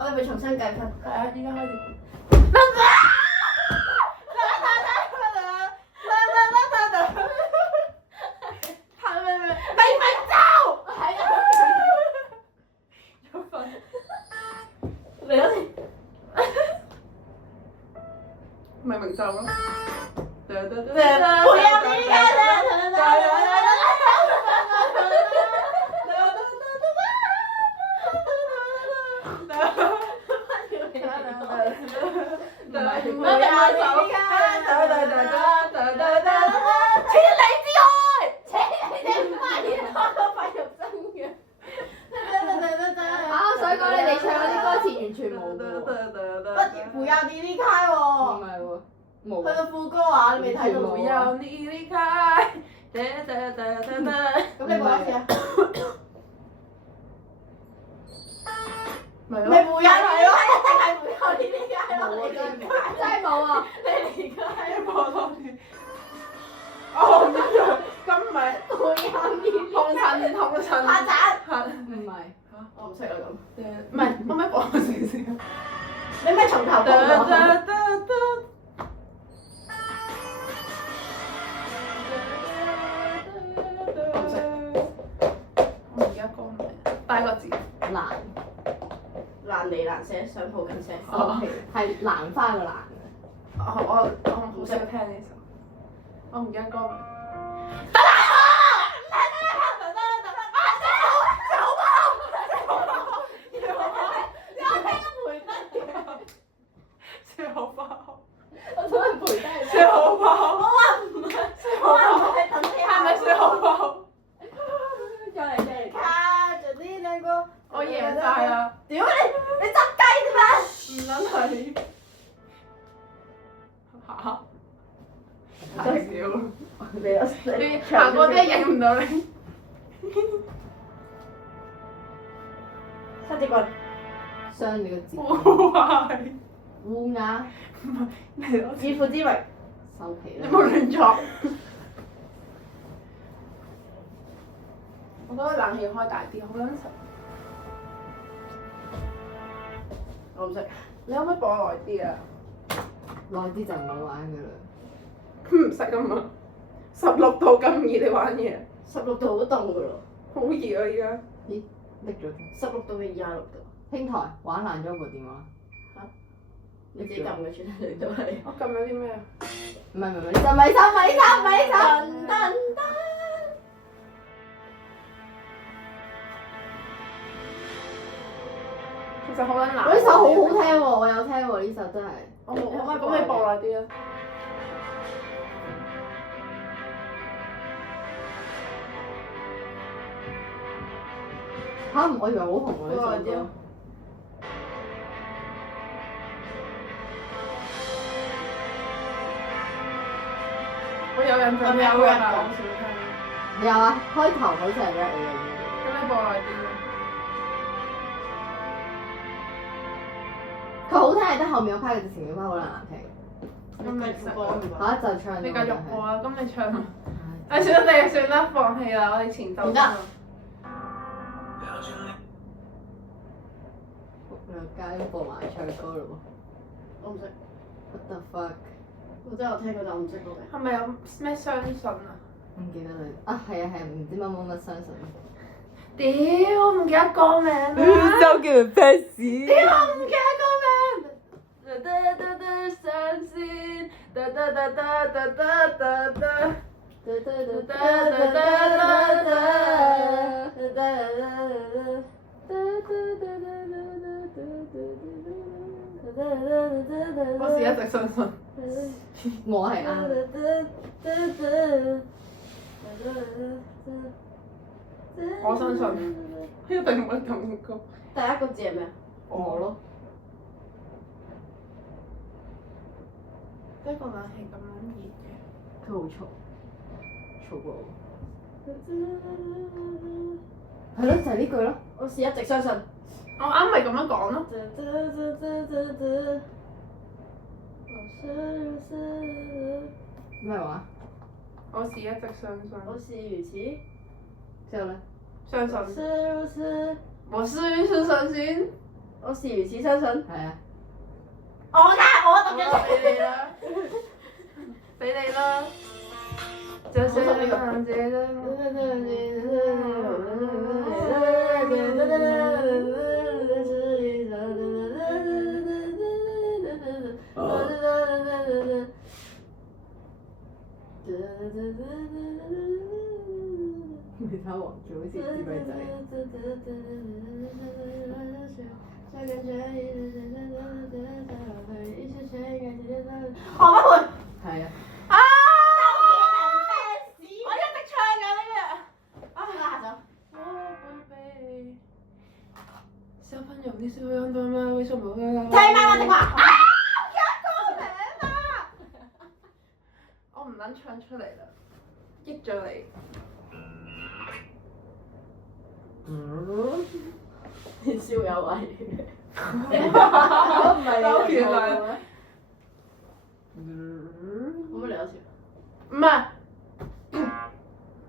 我哋咪重新計分。係啊，依家開始。咪明就咯。不要離開。不要你離開喎，唔係喎，冇。去到副歌啊，你未睇到？不要你離開。咁你播一次啊？咪咯。你不要離開，一定係不要你離開咯。真係冇啊！你離開。播多啲。哦，唔一樣，咁唔係。不要你離開。同襯。下集。唔係。我唔識啦咁。唔係，可唔可以播少少？你咪從頭播喎。我而家講咩？帶個字。蘭難離難捨，想抱緊些。係蘭花個蘭。我好少聽呢首。我唔記得歌名。小包。我想係陪低你。小包。我話唔係，我話唔係等你係咪小包？再嚟。卡住呢兩個。我贏晒啦！屌你執雞啫嘛！唔撚係。嚇！太少。你行過啲認唔到你。七隻棍。傷你個字。烏鴉。烏鴉。唔係，你攞以父之名。收皮啦。你冇亂作。我覺得冷氣開大啲，好撚實。我唔識。你可唔可以播耐啲啊？耐啲就唔好玩㗎啦。唔識啊嘛，16度咁熱你玩嘢， 16度好凍噶咯。好熱啊依家。咦？拎咗添。 16度定26度？兄台玩爛咗部電話。你自己撳嘅全部都係。我撳咗啲咩啊？唔係，你就咪收。噔噔噔。其實好撚難。呢首好好聽喎，我有聽喎，呢首真係。我冇，咁你播耐啲啊。嚇！我以為好紅喎呢首歌。我有印象有有人講講少聽。有啊，開頭好似係 rap 嚟嘅。咁你播耐啲啊。佢好聽係得後面嗰 part 嘅，前面嗰 part 好難聽。咁咪副歌係嘛？下一就唱。你繼續播啦，咁你唱。唉，算啦，算啦，放棄啦，我哋前奏。唔得。兩家都播埋唱歌嘞喎。我唔識。 What the fuck？我真係有聽過，但我唔識歌名。係咪有咩相信啊？唔記得你啊，係啊，唔知乜相信。屌，我唔記得歌名啦。就叫 Pass。屌，我唔記得歌名。相信。我是一直相信。我係啱。我相信。一定唔會咁高。第一個字係咩啊？我咯。一個冷氣咁樣熱嘅。佢好嘈，嘈過我。係咯，就係呢句咯。我是一直相信。我啱咪咁樣講咯。咩話？我是一直相信。我是如此。之後咧？相信。是如此。我是如此相信。我是如此相信。係啊。我㗎，我讀咗俾你啦，俾你啦。就是兩者你睇王傑好似紙鬼仔。我不會。係啊。啊！我一直唱㗎呢個。啊，辣咗。我會被小朋友你是會很多嗎？為什麼會讓我？聽媽媽的話。啊！叫個名啊！我唔撚唱出嚟啦，益咗你。年少有為。我唔係你原來。可唔可以嚟多次？唔係，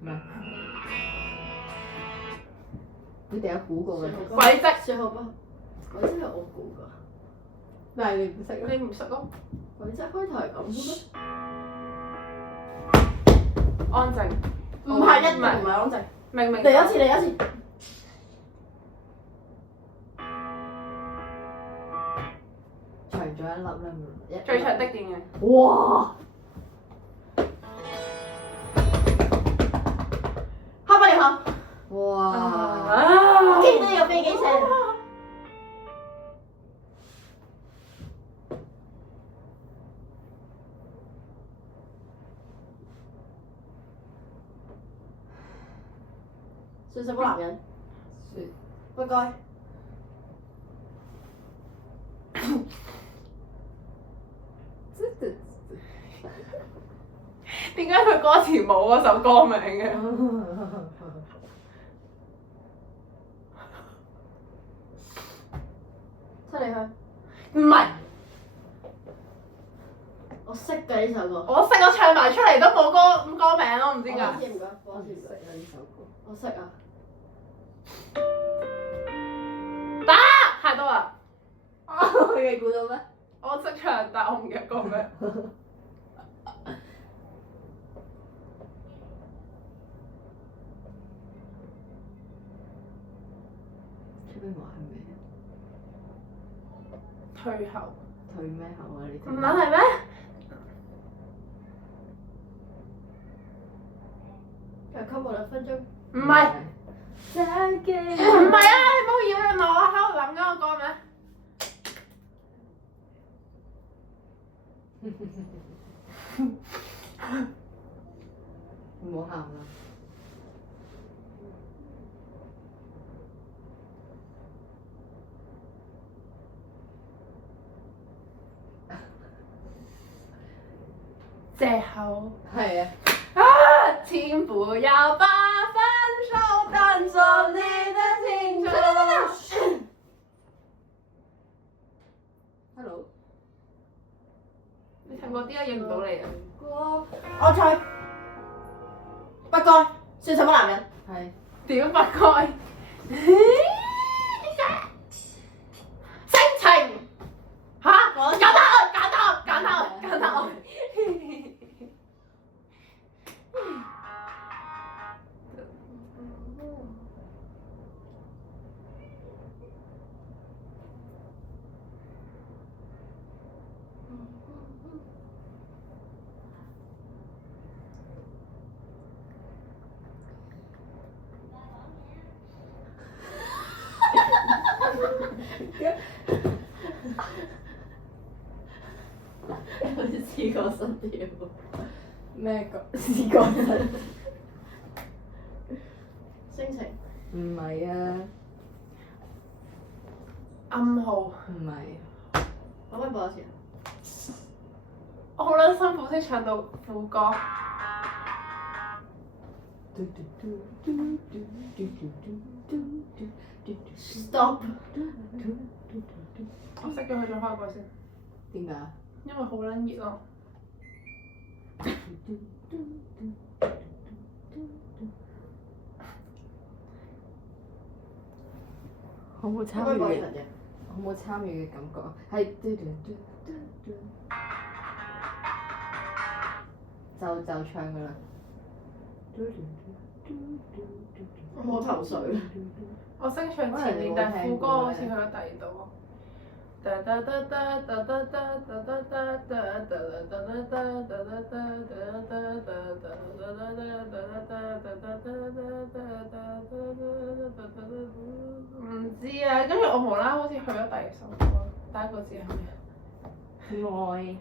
唔係。你第一估過嘅。軌跡。四號吧。軌跡係我估㗎。但係你唔識咯。你唔識咯？軌跡開頭係咁嘅咩？安靜。唔係一定唔係安靜。明明。嚟一次，嚟一次。長咗一粒啦，最長的電影。哇！黑不了口。哇！我記得有飛機聲。算什麼男人？算。不該。點解佢歌詞冇嗰首歌名嘅？七里香。唔係，我識㗎呢首歌。我識，我唱埋出嚟都冇歌名咯，唔知點我解。知唔該，我唔識啊呢首歌。我識啊。打太多啦！你估到咩？我識唱，但我唔記得歌名。出邊話係咩？退後。退咩後啊？你唔撚係咩？又給我2分鐘。唔係。再見。唔係啊！你唔好擾亂我，喺度諗緊個歌名。唔好喊啦！借口。係啊。啊！請不要把分手當作你的青春。Hello。你唱嗰啲啊，認唔到你啊。我唱。不該，算什麼男人？係。點不該？性情嚇！揀頭。有啲試過失調。咩歌？試過失。心情。唔係啊。暗號。唔係。可唔可以播一次？我好撚辛苦先唱到副歌。Stop。我熄咗佢再開過先。點解？因為好撚熱咯。好冇參可唔可以播與呢份啫？冇參與嘅感覺，係就唱噶啦。我頭水啦。我識唱前面，但係副歌好似去咗第二度。唔知啊，跟住我無啦好似去咗第二首歌，第一個字係咩？愛。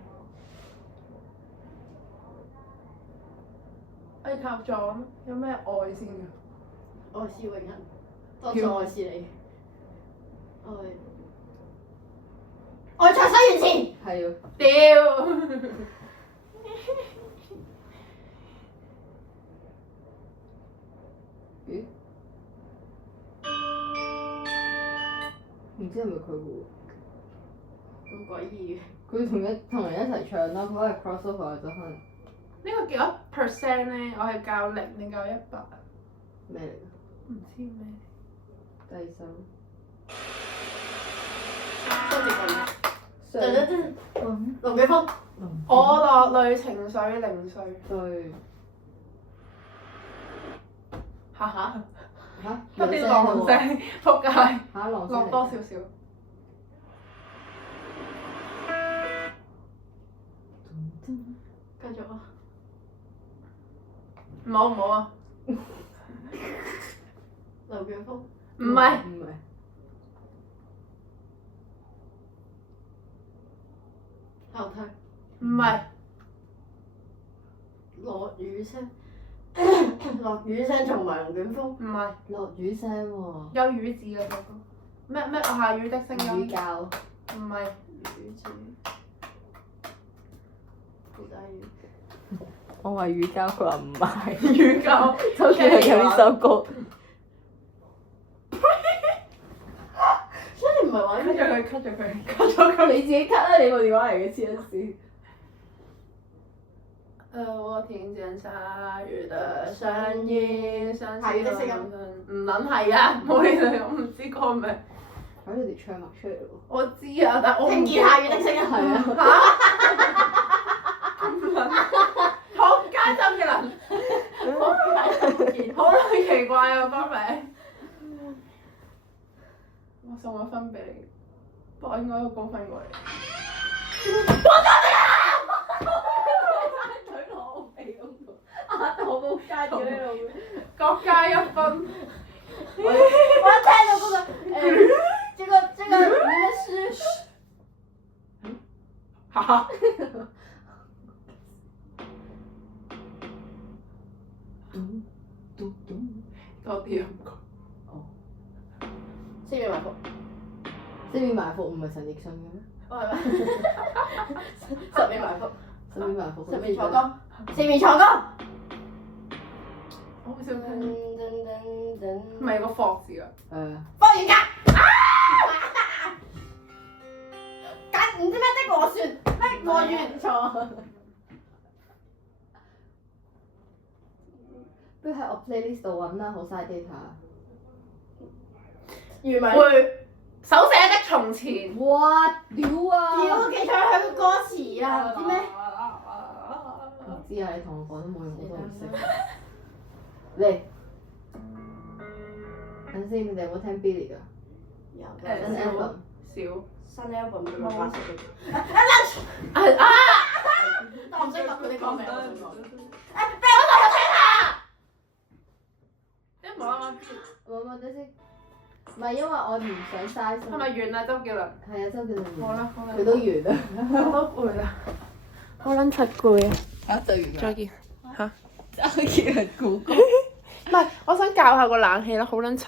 愛靠咗有咩愛先㗎？愛是永恆，多謝愛是你。愛在西元前。係啊。屌！咦？唔知係咪佢喎？咁詭異嘅。佢同人一齊唱啦，佢係 crossover 就可能。呢個幾多 percent 咧？我係教0定教100？咩嚟㗎？唔知咩。第二首。龍捲風。我落淚情緒零碎。對。哈哈。嚇？有啲浪聲，仆街。嚇浪聲。落多少少。繼續啊！唔好啊！龍捲風。唔係。唔係。後退。唔係。落雨聲。落雨聲同埋龍捲風。唔係。落雨聲喎。有雨字嘅嗰個。咩下雨的聲音？雨教。唔係。雨字。好大雨。我話雨膠，佢話唔係。雨教。周杰倫有呢首歌。所以你唔係話cut 咗佢。你自己 cut 啦！你個電話嚟嘅，黐一線。我聽見下雨的聲音，相下雨的聲音。唔撚係啊！冇理你，我唔知歌名。喺你哋唱埋出嚟喎。我知啊，但我唔聽見下雨的聲音。係啊。仆街周杰倫，好撚奇怪啊歌名。我送咗分俾你，不過我應該都高分過你。嘴落我鼻嗰度，壓到我冇加住呢度。各加1分。我聽到嗰個這個你們是。哈哈。多啲音樂。哦。四面埋伏。四面埋伏唔係陳奕迅嘅咩？哦係咩？十面埋伏。十面埋伏。十面楚歌。四面楚歌。我好少聽。唔唔係個霍字啊。方圓格。唔知咩的我算咩我原錯。不如喺我 playlist 度揾啦，好嘥 data。原名。會手寫的從前。哇！屌啊！屌，記錯佢個歌詞啊，唔知咩？唔知啊，你同我講都冇用，我都唔識。嚟，等先，你哋有冇聽 Billy 㗎？有。新 album。少。新 album 嘅八十幾。但我唔識讀佢啲歌名，我想講。俾我讀聽下。一冇啦冇等先，唔係因為我唔想嘥心。係咪完啦？周杰倫。係啊，周杰倫。好啦，佢都完啦。我都攰啦。好撚柒攰啊！嚇就完啦。再見。嚇。周杰倫估歌。唔係，我想校下個冷氣啦，好撚柒。